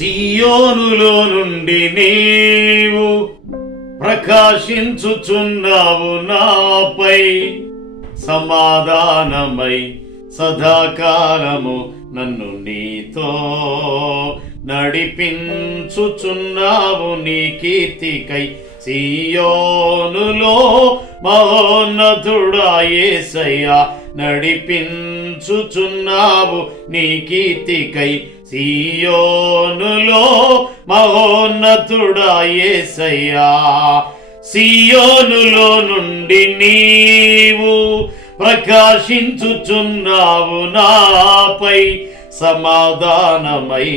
సియోనులో నుండి నీవు ప్రకాశించుచున్నావు, నాపై సమాధానమై సదాకాలము నన్ను నీతో నడిపించుచున్నావు. నీ కీర్తికై సియోనులో మహోన్నతుడా యేసయ్యా నడిపించుచున్నావు. నీ కీర్తికై సియోనులో మహోన్నతుడా యేసయ్యా. సియోనులో నుండి నీవు ప్రకాశించుచున్నావు, నాపై సమాధానమై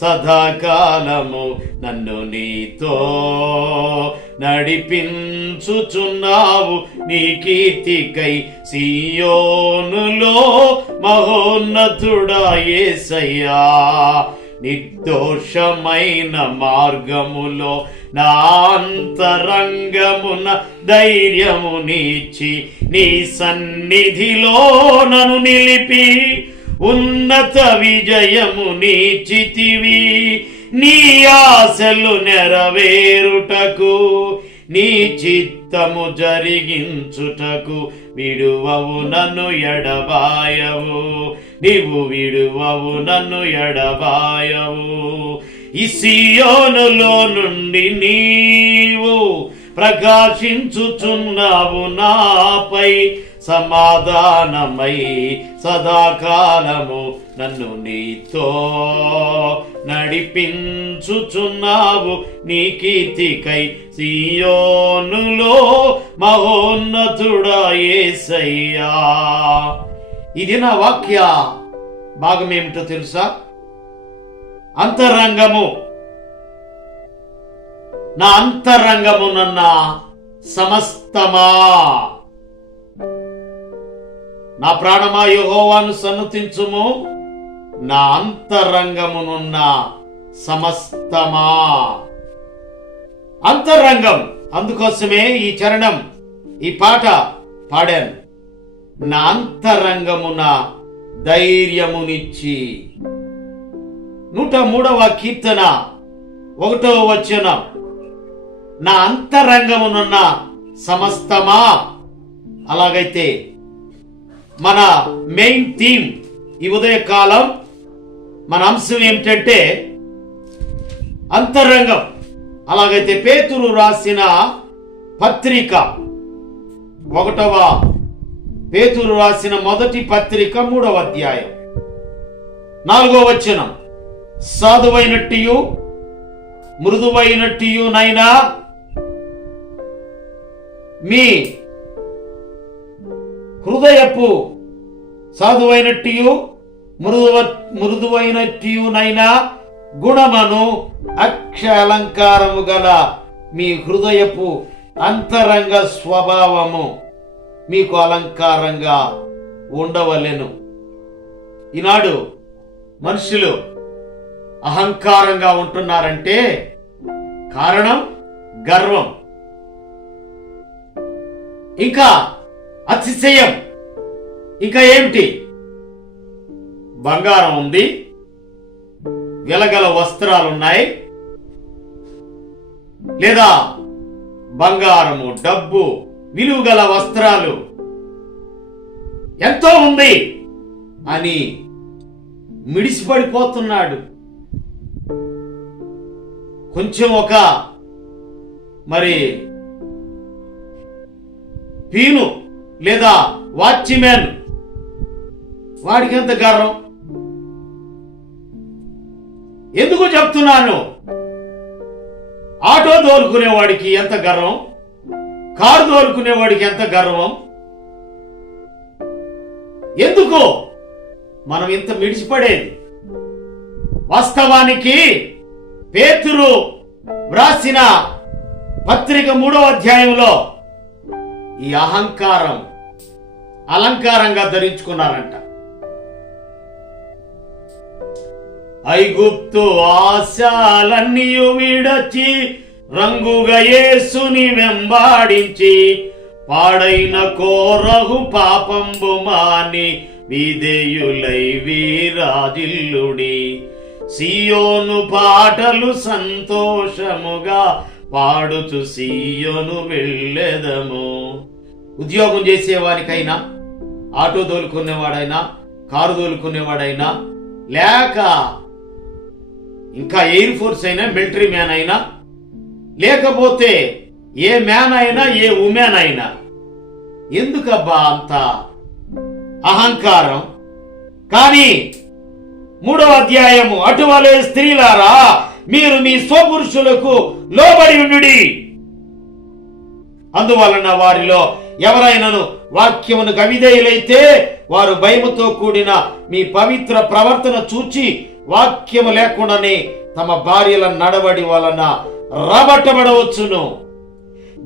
సదాకాలము నన్ను నీతో నడిపించుచున్నావు. నీ కీర్తికై సియోనులో మహోన్నతుడా యేసయ్యా. నిర్దోషమైన మార్గములో నా అంతరంగమున ధైర్యమునిచ్చి నీ సన్నిధిలో నన్ను నిలిపి ఉన్నత విజయమునిచ్చితివి. నీ ఆశలు నెరవేరుటకు నీ చిత్తము జరిగించుటకు విడువవు నన్ను ఎడబాయవు. నీవు విడువవు నన్ను ఎడబాయవు. ఈ సియోనులో నుండి నీవు ప్రకాశించుచున్నావు, నాపై సమాధానమై సదాకాలము నన్ను నీతో నడిపించుచున్నావు. నీ కీర్తికై సియోనులో మహోన్నతుడా యేసయ్యా. ఇది నా వాక్య భాగం ఏమిటో తెలుసా? అంతరంగము, నా అంతరంగమునన్న సమస్తమా, నా ప్రాణమా యెహోవాను సన్నుతించుము, నా అంతరంగమునున్న సమస్తమా. అంతరంగం, అందుకోసమే ఈ చరణం, ఈ పాట పాడాను. నా అంతరంగమున ధైర్యమునిచ్చి. 103వ కీర్తన 1వ వచనం, నా అంతరంగమునున్న సమస్తమా. అలాగైతే మన మెయిన్ థీమ్ ఈ ఉదయకాలం, మన అంశం ఏమిటంటే అంతరంగం. అలాగైతే పేతురు రాసిన పత్రిక, 1వ పేతురు రాసిన మొదటి పత్రిక 3వ అధ్యాయం 4వ వచనం, సాధువైనట్టియు మృదువైనట్టియు నైనా మీ హృదయపు, సాధువైనట్టియు మృదువైనట్టియునైనా గుణమను అక్షాలంకారము గల మీ హృదయపు అంతరంగ స్వభావము మీకు అలంకారంగా ఉండవలెను. ఈనాడు మనుషులు అహంకారంగా ఉంటున్నారంటే కారణం గర్వం, ఇంకా అతిశయం. ఇంకా ఏమిటి? బంగారం ఉంది, వెలగల వస్త్రాలున్నాయి, లేదా బంగారము, డబ్బు, విలువగల వస్త్రాలు ఎంతో ఉంది అని మిడిసిపడిపోతున్నాడు. కొంచెం ఒక పీను లేదా వాచ్మెన్, వాడికి ఎంత గర్వం. ఎందుకు చెప్తున్నాను? ఆటో తోలుకునేవాడికి ఎంత గర్వం, కారు తోలుకునేవాడికి ఎంత గర్వం. ఎందుకు మనం ఇంత మిడిచిపడేది? వాస్తవానికి పేతురు వ్రాసిన పత్రిక 3వ అధ్యాయంలో ఈ అహంకారం అలంకారంగా ధరించుకున్నారంట. ఐగుప్తు ఆశాలన్నీయు విడచి రంగుగా యేసుని వెంబాడించి పాడైన కోరహు పాపంబు మాని విధేయులై వీరాజిల్లుడి. సియోను పాటలు సంతోషముగా పాడుచు సియోను వెళ్ళెదము. ఉద్యోగం చేసేవానికైనా, ఆటో తోలుకునేవాడైనా, కారు తోలుకునేవాడైనా, లేక ఇంకా ఎయిర్ ఫోర్స్ అయినా, మిలిటరీ మ్యాన్ అయినా, లేకపోతే ఏ మ్యాన్ అయినా, ఏ ఉమెన్ అయినా, ఎందుకబ్బా అంత అహంకారం? కానీ 3వ అధ్యాయము, అటువలే స్త్రీలారా మీరు మీ స్వపురుషులకు లోబడి ఉండుడి. అందువలన వారిలో ఎవరైనాను వాక్యమును అవిధేయులైతే వారు భయముతో కూడిన మీ పవిత్ర ప్రవర్తన చూచి వాక్యము లేకుండానే తమ భార్యల నడవడి వలన రాబట్టబడవచ్చును.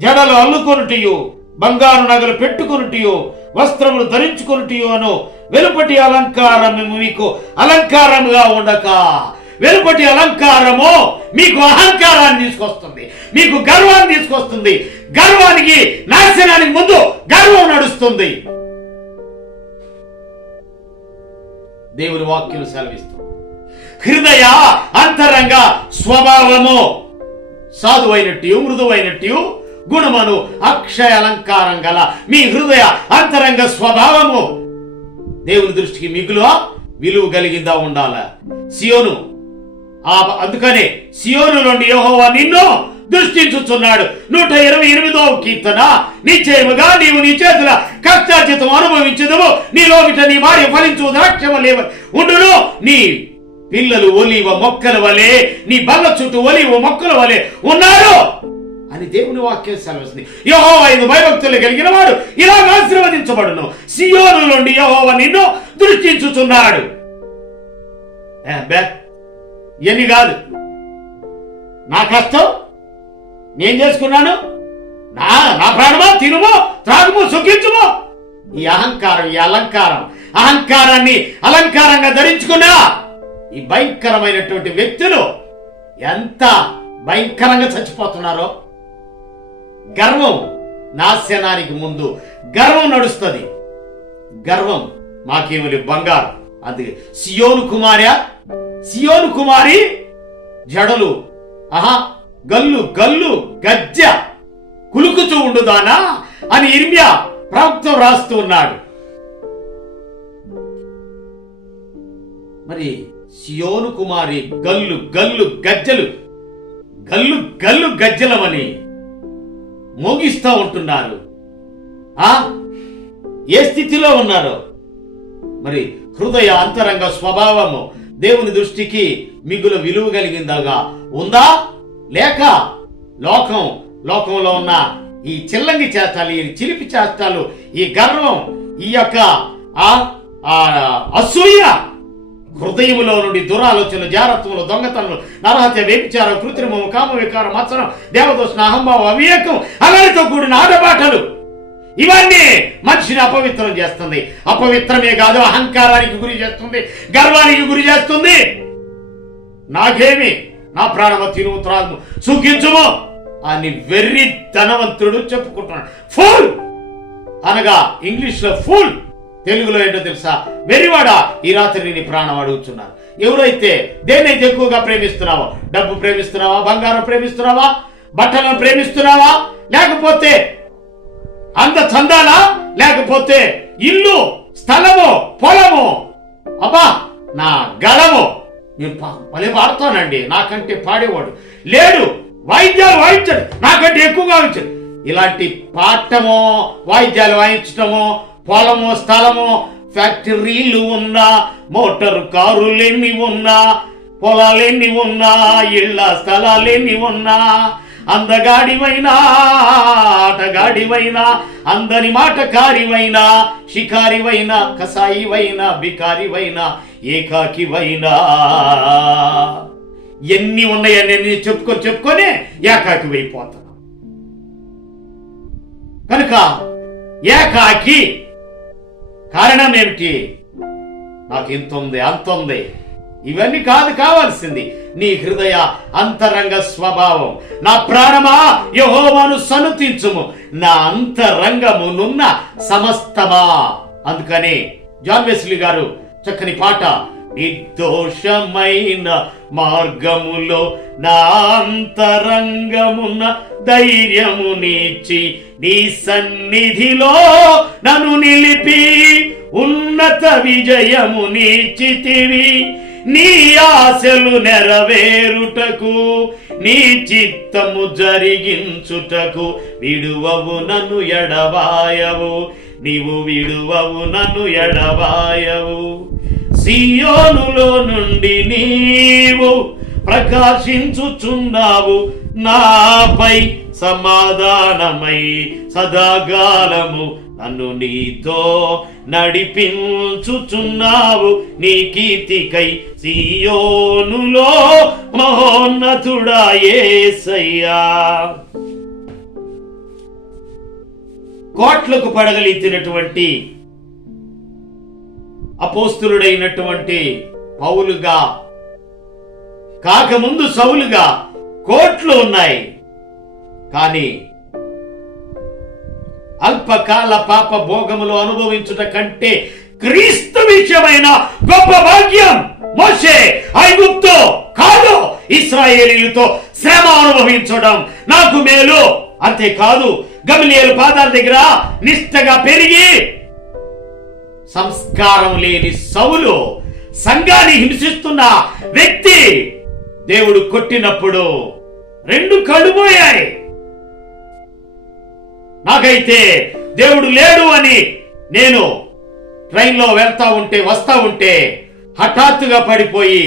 జడలు అల్లుకొనుటియు, బంగారు నగలు పెట్టుకొనుటియు, వస్త్రములు ధరించుకొనుటియు అను వెలుపటి అలంకారము మీకు అలంకారముగా ఉండక, వెలుపటి అలంకారము మీకు అహంకారాన్ని తీసుకొస్తుంది, మీకు గర్వాన్ని తీసుకొస్తుంది. గర్వానికి, నాశనానికి ముందు గర్వం నడుస్తుంది. దేవుని వాక్యం సెలవిస్తుంది, హృదయ అంతరంగ స్వభావము సాధువైనట్టు మృదువైనట్టు గుణమను అక్షయ అలంకారం గల మీ హృదయ అంతరంగ స్వభావము దేవుని దృష్టికి మిగులు విలువ కలిగిందా ఉండాల. సియోను, అందుకనే సియోను నుండి యెహోవా నిన్ను దృష్టించుచున్నాడు. 128వ కీర్తన, నిశ్చయముగా నీవు నీ చేతుల కష్టార్జితం అనుభవించదువు, నీ లోగిట నీ భార్య ఫలించు ద్రాక్షవలే ఉండును, నీ పిల్లలు ఒలీవ మొక్కల వలె, నీ బల్ల చుట్టూ ఒలీవ మొక్కల వలె ఉన్నారు అని దేవుని వాక్యం సెలవుస్తుంది. యెహోవా యందు భయభక్తులు కలిగిన వాడు ఇలాగ ఆశీర్వదించబడును. సియోను నుండి యెహోవా నిన్ను దృష్టించుచున్నాడు. ఎన్ని కాదు, నా కష్టం నేను చేసుకున్నాను, నా ప్రాణమా తినుమో త్రాగుమో సుఖించుమో. ఈ అహంకారం, ఈ అహంకారాన్ని అలంకారంగా ధరించుకున్నా ఈ భయంకరమైనటువంటి వ్యక్తులు ఎంత భయంకరంగా చచ్చిపోతున్నారో. గర్వం నాశనానికి ముందు గర్వం నడుస్తుంది. గర్వం మాకేమలి బంగారం. అందుకే సియోను కుమారి జడలు గల్లు గల్లు గజ్జ కులుకుతూ ఉండుదానా అని ఇర్మియా ప్రవక్త రాస్తూ ఉన్నాడు. మరి సియోను కుమారి గల్లు గల్లు గజ్జలు, గల్లు గల్లు గజ్జలమని మోగిస్తూ ఉంటున్నారు. ఏ స్థితిలో ఉన్నారో మరి. హృదయ అంతరంగ స్వభావము దేవుని దృష్టికి మిగులు విలువ కలిగిందాగా ఉందా, లేక లోకంలో ఉన్న ఈ చిల్లంగి చేష్టాలు, ఈ చిలిపి చేష్టాలు, ఈ గర్వం, ఈ యొక్క అసూయ హృదయములో నుండి దురాలోచనలు, జారత్వములు, దొంగతనలు, నరహత్య, వ్యభిచారం, కృత్రిమము, కామ వికారం, మత్సరం, దేవదోషణ, అహంభావం, అవివేకం, అలరితో కూడిన ఆటపాటలు, ఇవన్నీ మనిషిని అపవిత్రం చేస్తుంది. అపవిత్రమే కాదు, అహంకారానికి గురి చేస్తుంది, గర్వానికి గురి చేస్తుంది. నాకేమి, నా ప్రాణమ తిను త్రాగు సుఖించుము అని వెర్రి ధనవంతుడు చెప్పుకుంటున్నాడు. ఫూల్ అనగా ఇంగ్లీష్ లో ఫూల్, తెలుగులో ఏంటో తెలుసా? వెర్రివాడా, ఈ రాత్రి నీ ప్రాణం అడుగుతున్నారు. ఎవరైతే దేన్నైతే ఎక్కువగా ప్రేమిస్తున్నావో, డబ్బు ప్రేమిస్తున్నావా, బంగారం ప్రేమిస్తున్నావా, బట్టలను ప్రేమిస్తున్నావా, లేకపోతే అంత చందాలా, లేకపోతే ఇల్లు, స్థలము, పొలము, అబ్బా నా గళము, నేను భలే పాడుతానండి, నాకంటే పాడేవాడు లేడు, వాయిద్యాలు వాయించాడు నాకంటే ఎక్కువగా వాయించాడు. ఇలాంటి పాడటమో, వాయిద్యాలు వాయించటమో, పొలము, స్థలము, ఫ్యాక్టరీలు ఉన్నా, మోటారు కారులెన్ని ఉన్నా, పొలాలెన్ని ఉన్నా, ఇళ్ళ స్థలాలెన్ని ఉన్నా, అందగాడివైనా, ఆటగాడివైనా, అందని మాటకారివైనా, షికారివైనా, కసాయివైనా, బికారివైనా, ఏకాకివైనా, ఎన్ని ఉన్నాయని చెప్పుకొని ఏకాకి అయిపోతున్నాం. కనుక ఏకాకి కారణం ఏమిటి? నాకు ఇంత ఉంది, అంత ఉంది, ఇవన్నీ కాదు కావాల్సింది, నీ హృదయ అంతరంగ స్వభావం. నా ప్రాణమా యెహోవాను సన్నుతించుము, నా అంతరంగమునున్న సమస్తమా. అందుకని జాన్ వెస్లీ గారు చక్కని పాట నిర్దోషమైన మార్గములో నా అంతరంగమున ధైర్యము నీచి నీ సన్నిధిలో నన్ను నిలిపి ఉన్నత విజయము నీచితివి. నీ ఆశలు నెరవేరుటకు నీ చిత్తము జరిగించుటకు విడువవు నన్ను ఎడబాయవు, నీవు విడువవు నన్ను ఎడబాయవు. సియోనులో నుండి నీవు ప్రకాశించుచున్నావు, నాపై సమాధానమై సదాకాలము నన్ను నీతో నడిపించుచున్నావు. నీ కీర్తికై సియోనులో మహోన్నతుడా యేసయ్యా. కోట్లకు పడగలెత్తినటువంటి అపోస్తులుడైనటువంటి పౌలుగా కాకముందు సౌలుగా కోట్లు ఉన్నాయి. కానీ అల్పకాల పాప భోగములు అనుభవించుట కంటే క్రీస్తు విషయమైన గొప్ప భాగ్యం మోషే ఐగుప్తు కాదు ఇశ్రాయేలీయులతో శ్రమ అనుభవించడం నాకు మేలు. అంతేకాదు గమలీయేలు పాదాల దగ్గర నిష్ఠగా పెరిగి సంస్కారం లేని సౌలు సంఘాన్ని హింసిస్తున్న వ్యక్తి దేవుడు కొట్టినప్పుడు 2 కళ్ళు పోయాయి. నాకైతే దేవుడు లేడు అని నేను ట్రైన్లో వస్తా ఉంటే హఠాత్తుగా పడిపోయి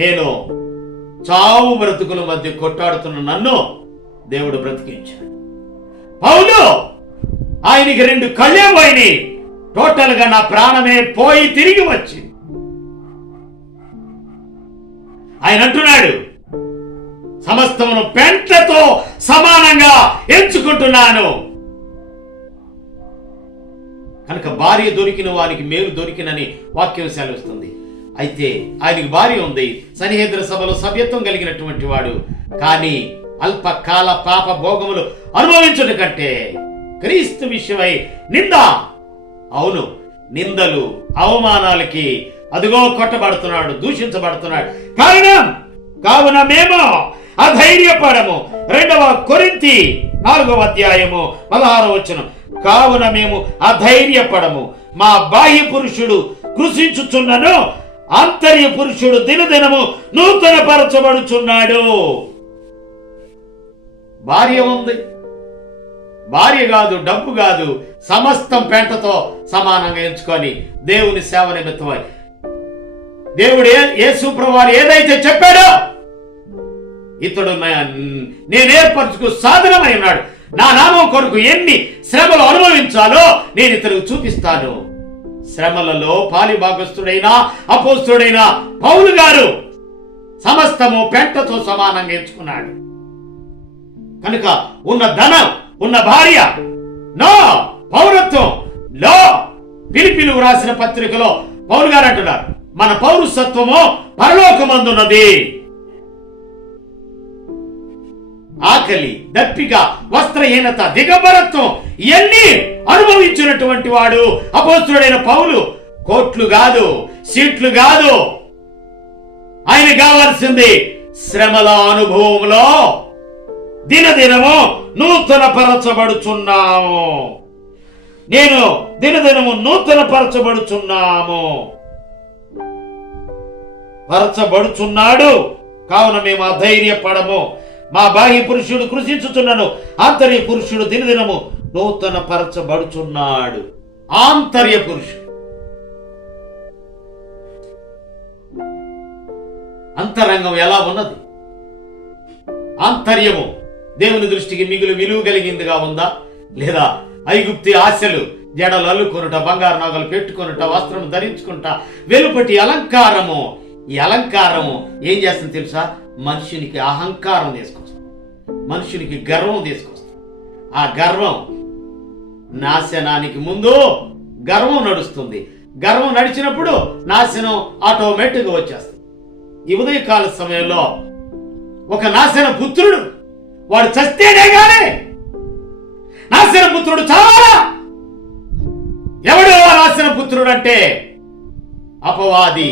నేను చావు బ్రతుకుల మధ్య కొట్టాడుతున్న నన్ను దేవుడు బ్రతికించాడు. పౌలు ఆయనకి 2 కళ్ళే పోయినాయి. టోటల్ గా నా ప్రాణమే పోయి తిరిగి వచ్చింది. ఆయన అంటున్నాడు, సమస్తమును పెంటతో సమానంగా ఎంచుకుంటున్నాను. కనుక భార్య దొరికిన వారికి మేలు దొరికినని వాక్యం సెలవిస్తుంది. అయితే ఆయనకి భార్య ఉంది, సన్నిహేద్ర సభలో సభ్యత్వం కలిగినటువంటి వాడు. కానీ అల్పకాల పాప భోగములు అనుభవించుట కంటే క్రీస్తు విషయమై నింద, అవును నిందలు అవమానాలకి అదిగో కొట్టబడుతున్నాడు, దూషించబడుతున్నాడు. కారణం కావున మేము అధైర్యపడము. 2వ కొరింథీ 4వ అధ్యాయము 16వ వచనం. కావున మేము అధైర్యపడము, మా బాహ్య పురుషుడు కృషించుచున్నను, ఆంతర్య పురుషుడు దినదినము నూతన పరచబడుచున్నాడు. భార్య ఉంది, భార్య కాదు, డబ్బు కాదు, సమస్తం పెంటతో సమానంగా ఎంచుకొని దేవుని సేవ నిమిత్తమై దేవుడు యేసు ప్రభువారు ఏదైతే చెప్పాడో ఇతడు నేను ఏర్పరచుకు సాధనమై ఉన్నాడు. నా నామం కొరకు ఎన్ని శ్రమలు అనుభవించాలో నేను ఇతరులకు చూపిస్తాను. శ్రమలలో పాలిభాగస్తుడైన అపోస్తుడైన పౌలు గారు సమస్తము పెంటతో సమానంగా ఎంచుకున్నాడు. కనుక ఉన్న ధనం, ఉన్న భార్య, నో పౌరత్వం లో. ఫిలిప్పీలు రాసిన పత్రికలో పౌలు గారు అంటున్నారు, మన పౌరసత్వము పరలోకమందున్నది. ఆకలి, దప్పిక, వస్త్రహీనత, దిగంబరత్వం ఇవన్నీ అనుభవించినటువంటి వాడు అపోస్తుడైన పౌలు. కోట్లు కాదు, సీట్లు కాదు, ఆయన కావాల్సింది శ్రమల అనుభవంలో దినదినము నూతన పరచబడుచున్నాము. నేను దినదినము నూతన పరచబడుచున్నాడు. కావున మేము అధైర్యపడము. మా బాహ్య పురుషుడు కృషించుచున్నాను, ఆంతర్య పురుషుడు దినదినము నూతన పరచబడుచున్నాడు. ఆంతర్య పురుషుడు, అంతరంగం ఎలా ఉన్నది? ఆంతర్యము దేవుని దృష్టికి మిగులు విలువ కలిగిందిగా ఉందా? లేదా ఐగుప్తి ఆశలు, జడలు అల్లుకొనుట, బంగారు నగలు పెట్టుకొనుట, వస్త్రం ధరించుకుంట, వెలుపటి అలంకారము. ఈ అలంకారము ఏం చేస్తుంది తెలుసా? మనుషునికి అహంకారం తీసుకొస్తుంది, మనుషునికి గర్వం తీసుకొస్తుంది. ఆ గర్వం నాశనానికి ముందు గర్వం నడుస్తుంది. గర్వం నడిచినప్పుడు నాశనం ఆటోమేటిక్గా వచ్చేస్తుంది. ఈ ఉదయకాల సమయంలో ఒక నాశన పుత్రుడు, వాడు చస్తేనే గాని నాశన పుత్రుడు చాలా. ఎవడు నాశన పుత్రుడు అంటే అపవాది,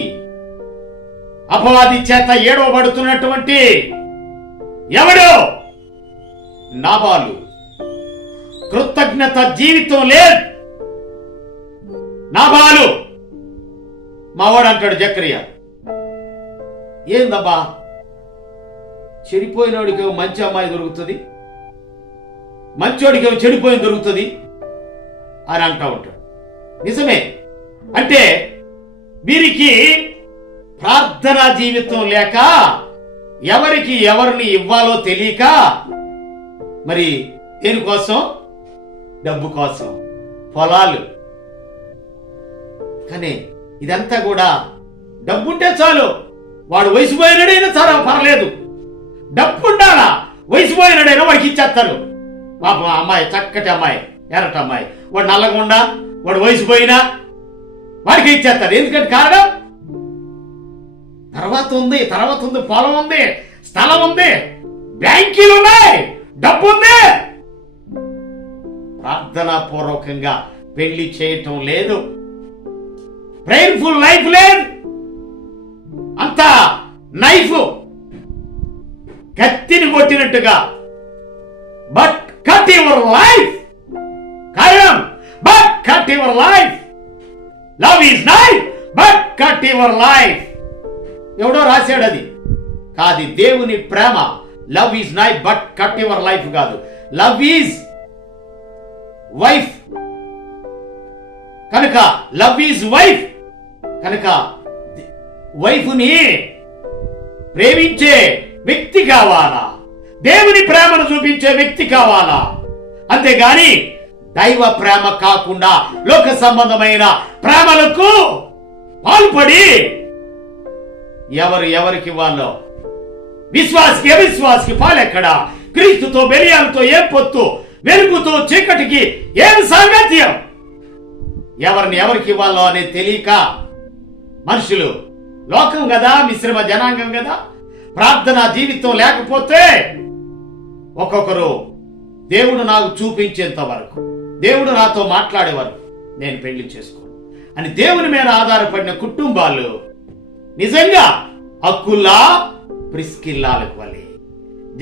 అపవాది చేత ఏడవబడుతున్నటువంటి ఎవడు? నాబాలు. కృతజ్ఞత జీవితం లేదు. నాబాలు మావాడు అంటాడు జకరియా, ఏందబ్బా చెడిపోయినోడికి మంచి అమ్మాయి దొరుకుతుంది, మంచోడికి చెడిపోయిన దొరుకుతుంది అని అంటా ఉంటాడు. నిజమే. అంటే వీరికి ప్రార్థనా జీవితం లేక, ఎవరికి ఎవరిని ఇవ్వాలో తెలియక, మరి దేనికోసం? డబ్బు కోసం, పొలాలు. కానీ ఇదంతా కూడా డబ్బుంటే చాలు. వాడు వయసు పోయినాడైనా చాలా పర్లేదు, డబ్బు ఉండాలా. వయసు పోయినాడైనా వాడికి ఇచ్చేస్తారు. పాప అమ్మాయి, చక్కటి అమ్మాయి, ఎర్రటి అమ్మాయి, వాడు నల్లగుండా, వాడు వయసు పోయినా వాడికి ఇచ్చేస్తారు. ఎందుకంటే కారణం తర్వాత ఉంది, పొలం ఉంది, స్థలం ఉంది, బ్యాంకీలు ఉన్నాయి, డబ్బు ఉంది. ప్రార్థనా పూర్వకంగా పెళ్లి చేయటం లేదు, ప్రేయర్ఫుల్ లైఫ్ లేదు. అంతా నైఫ్ కత్తిని కొట్టినట్టుగా. But cut your life. కారణం but cut your life. Love is knife but cut your life. ఎవడో రాశాడు అది కాదు. దేవుని ప్రేమ love is knife but cut your life కాదు. లవ్ ఈజ్ వైఫ్ కనుక, లవ్ ఈజ్ వైఫ్ కనుక వైఫ్ని ప్రేమించే వ్యక్తి కావాలా, దేవుని ప్రేమను చూపించే వ్యక్తి కావాలా. అంతేగాని దైవ ప్రేమ కాకుండా లోక సంబంధమైన ప్రేమలకు పాల్పడి ఎవరికి వాళ్ళో, విశ్వాసికి అవిశ్వాసికి పాలెక్కడా, క్రీస్తుతో బెలియాలతో ఏం పొత్తు, వెలుగుతో చీకటికి ఏం సాంగత్యం, ఎవరిని ఎవరికి ఇవ్వాలో అనేది తెలియక మనుషులు, లోకం కదా, మిశ్రమ జనాంగం కదా, ప్రార్థనా జీవితం లేకపోతే ఒక్కొక్కరు దేవుడు నాకు చూపించేంత వరకు, దేవుడు నాతో మాట్లాడే వరకు నేను పెళ్లి చేసుకోను అని దేవుని మీద ఆధారపడిన కుటుంబాలు నిజంగా అక్కుల్లా ప్రిస్కిల్లాలకు వలె,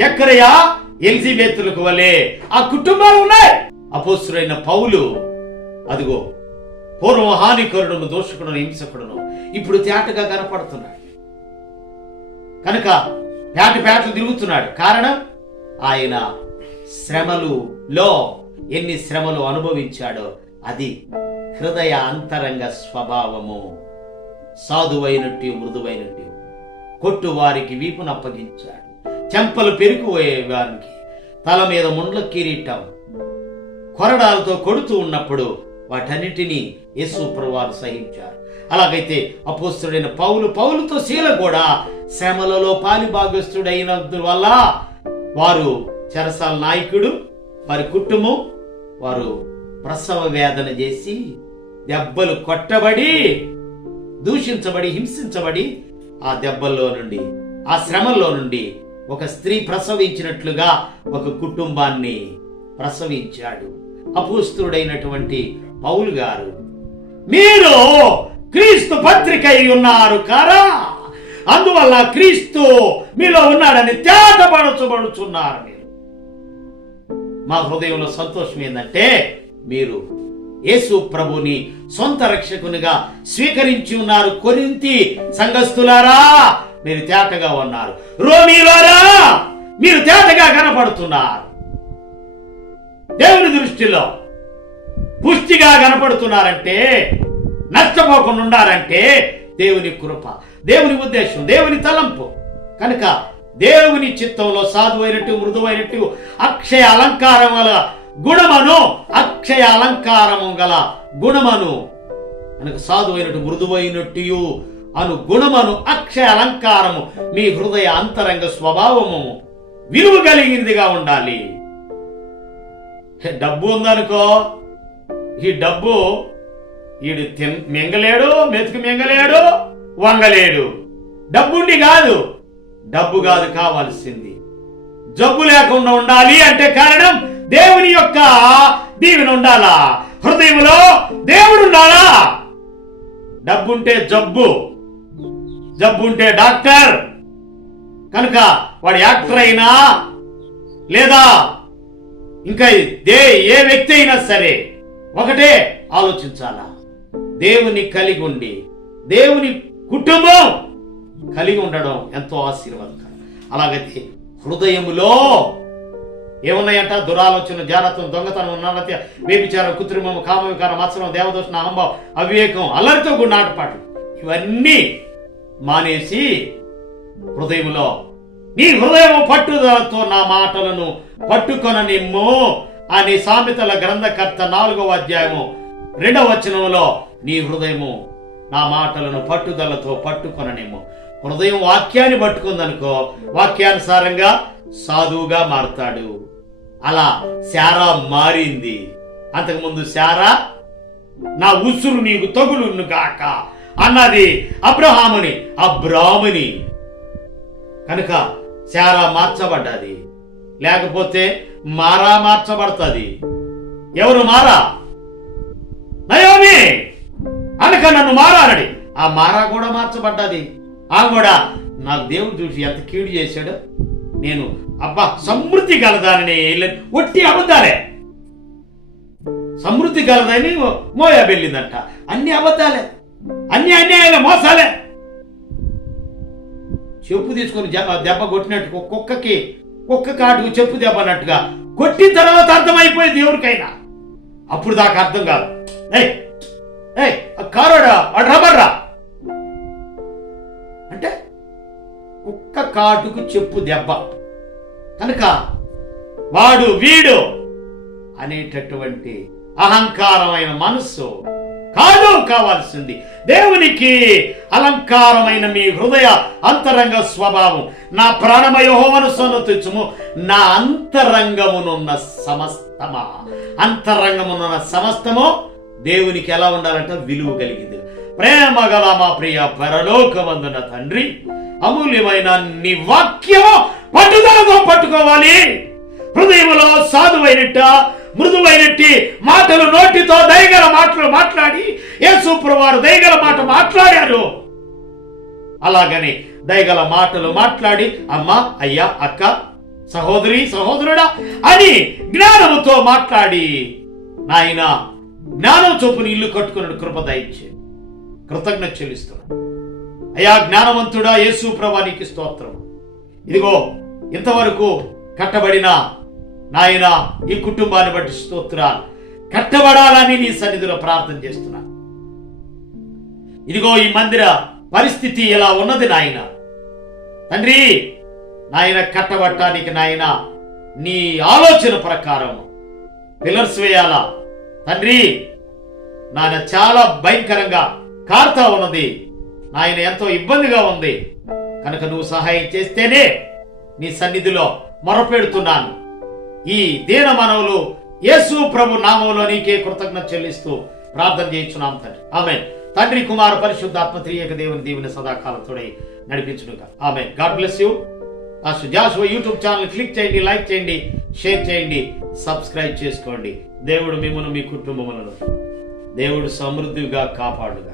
జకరియా ఎలిజబెతులకు వలె ఆ కుటుంబాలు ఉన్నాయి. అపోస్తులైన పౌలు అదిగో పూర్వ హానికరుడును, దోషకుడును, హింసకుడును ఇప్పుడు తేటగా కనపడుతున్నాడు. కనుక పేటలు తిరుగుతున్నాడు. కారణం ఆయన శ్రమలులో ఎన్ని శ్రమలు అనుభవించాడో అది హృదయ అంతరంగ స్వభావము. సాధువైనట్టు మృదువైనట్టు కొట్టు వారికి వీపును అప్పగించాడు, చెంపలు పెరిగిపోయే వారికి తల మీద ముండ్ల కిరీటం, కొరడాలతో కొడుతూ ఉన్నప్పుడు వాటన్నిటినీ యేసు ప్రభువారు సహించారు. అలాగైతే అపోస్తలుడైన పౌలుతో శీల కూడా శ్రమలలో పాలిభాగస్తుడైనందువల్ల వారు చెరసాల నాయకుడు, వారి కుటుంబం, వారు ప్రసవ వేదన చేసి దెబ్బలు కొట్టబడి, దూషించబడి, హింసించబడి ఆ దెబ్బల్లో నుండి, ఆ శ్రమల్లో నుండి ఒక స్త్రీ ప్రసవించినట్లుగా ఒక కుటుంబాన్ని ప్రసవించాడు అపోస్తలుడైనటువంటి పౌలు గారు. మీరు క్రీస్తు పత్రిక అయి ఉన్నారు కారా, అందువల్ల క్రీస్తు మీలో ఉన్నాడని తేటపరచబడుచున్నారు. మీరు మా హృదయంలో సంతోషం ఏంటంటే మీరు యేసు ప్రభుని సొంత రక్షకునిగా స్వీకరించి ఉన్నారు. కొరింథీ సంఘస్థులారా మీరు తేటగా ఉన్నారు. రోమీలారా మీరు తేటగా కనపడుతున్నారు. దేవుని దృష్టిలో పుష్టిగా కనపడుతున్నారంటే, నష్టపోకుండా ఉండాలంటే దేవుని కృప, దేవుని ఉద్దేశం, దేవుని తలంపు. కనుక దేవుని చిత్తంలో సాధువైనట్టు మృదువైనట్టు అక్షయ అలంకారం గల గుణమను, అక్షయ అలంకారము గల గుణమను కనుక సాధువైనట్టు మృదువైనట్టు అను గుణమను, అక్షయ అలంకారము మీ హృదయ అంతరంగ స్వభావము విలువ కలిగిందిగా ఉండాలి. డబ్బు ఉందనుకో, ఈ డబ్బు ఈడు మింగలేడు, మెతుకు మింగలేడు, వంగలేడు. డబ్బుండి కాదు, డబ్బు కాదు కావాల్సింది, జబ్బు లేకుండా ఉండాలి. అంటే కారణం దేవుని యొక్క దీవెన ఉండాలా, హృదయంలో దేవుడు ఉండాలా. డబ్బుంటే జబ్బు, జబ్బు ఉంటే డాక్టర్. కనుక వాడు యాక్టర్ అయినా లేదా ఇంకా ఏ వ్యక్తి అయినా సరే ఒకటే ఆలోచించాలా, దేవుని కలిగి ఉండి దేవుని కుటుంబం కలిగి ఉండడం ఎంతో ఆశీర్వాదకరం. అలాగైతే హృదయములో ఏమున్నాయంట? దురాలోచన, జారత్వం, దొంగతనం, నరహత్య, వ్యభిచారం, కృత్రిమం, కామవికారం, మత్సరం, దేవదోషణ, అహంభావం, అవివేకం, అల్లరితో కూడిన ఆటపాటలు ఇవన్నీ మానేసి హృదయములో నీ హృదయము పట్టుదలతో నా మాటలను పట్టుకొననిమ్ము అని సామెతల గ్రంథకర్త 4వ అధ్యాయము 2వ వచనంలో నీ హృదయము నా మాటలను పట్టుదలతో పట్టుకొననిమ్ము. హృదయం వాక్యాన్ని పట్టుకుందనుకో, వాక్యానుసారంగా సాధువుగా మారుతాడు. అలా శారా మారింది. అంతకుముందు శారా నా ఉసురు నీకు తగులును గాక అన్నది అబ్రాహాముని. కనుక శారా మార్చబడ్డది. లేకపోతే మారా మార్చబడుతుంది. ఎవరు మారా? నయోమి. అనక నన్ను మారానడి. ఆ మారా కూడా మార్చబడ్డది. ఆ కూడా నాకు దేవుడు చూసి ఎంత కీడు చేశాడు, నేను సమృద్ధి గలదానని ఒట్టి అబద్ధాలే. సమృద్ధి గలదని మోయాబు వెళ్ళిందంట. అన్ని అబద్ధాలే, అన్ని అన్యాయాలే, మోసాలే. చెప్పు తీసుకొని దెబ్బ కొట్టినట్టు కుక్క కాటుకు చెప్పు దెబ్బ అన్నట్టుగా కొట్టిన తర్వాత అర్థమైపోయింది దేవుడికైనా. అప్పుడు దాకా అర్థం కాదు. కారోడా వాడు రబర్రా అంటే కుక్క కాటుకు చెప్పు దెబ్బ. కనుక వాడు వీడు అనేటటువంటి అహంకారమైన మనస్సు కావాల్సింది. దేవునికి అలంకారమైన మీ హృదయ అంతరంగ స్వభావం. నా ప్రాణమ యెహోవాను సన్నతించుము, నా అంతరంగమునున్న సమస్తము దేవునికి ఎలా ఉండాలంట? విలువ కలిగింది. ప్రేమ గల మా ప్రియ పరలోకమందున తండ్రి, అమూల్యమైన నీ వాక్యము పట్టుదలతో పట్టుకోవాలి. హృదయంలో సాధువైనట్ట మృదువైనట్టి మాటలు, నోటితో దయగల మాటలు మాట్లాడి యేసు ప్రభువారు దయగల మాట మాట్లాడారు. అలాగని దయగల మాటలు మాట్లాడి అమ్మా, అయ్యా, అక్క, సహోదరి, సహోదరుడా అని జ్ఞానముతో మాట్లాడి నాయన జ్ఞానం చొప్పున ఇల్లు కట్టుకున్న కృప దయచే కృతజ్ఞత చెల్లిస్తున్నాను. అయ్యా జ్ఞానవంతుడా యేసు ప్రభువా నీకు స్తోత్రం. ఇదిగో ఇంతవరకు కట్టబడిన నాయన ఈ కుటుంబాన్ని బట్టి స్తోత్రాలు. కట్టబడాలని నీ సన్నిధిలో ప్రార్థన చేస్తున్నా. ఇదిగో ఈ మందిర పరిస్థితి ఎలా ఉన్నది నాయన తండ్రి. నాయన కట్టబట్టానికి నాయన నీ ఆలోచన ప్రకారం పిల్లర్స్ వేయాలా తండ్రి. నాయన చాలా భయంకరంగా కారుతా ఉన్నది నాయన, ఎంతో ఇబ్బందిగా ఉంది. కనుక నువ్వు సహాయం చేస్తేనే నీ సన్నిధిలో మొరపెడుతున్నాను. ఈ దీన మనవులు యేసు ప్రభు నామంలో నీకే కృతజ్ఞత చెల్లిస్తూ ప్రార్థన చేయించున్నాం తండ్రి. ఆమేన్. తండ్రి, కుమార, పరిశుద్ధాత్మ త్రియేక దేవుని దీవెన సదాకాలంతోనే నడిపించునుగా. Amen. God bless you. Joshua YouTube channel click చేయండి, లైక్ చేయండి, షేర్ చేయండి, సబ్స్క్రైబ్ చేసుకోండి. దేవుడు మిమ్మల్ని, మీ కుటుంబములను దేవుడు సమృద్ధిగా కాపాడుగా.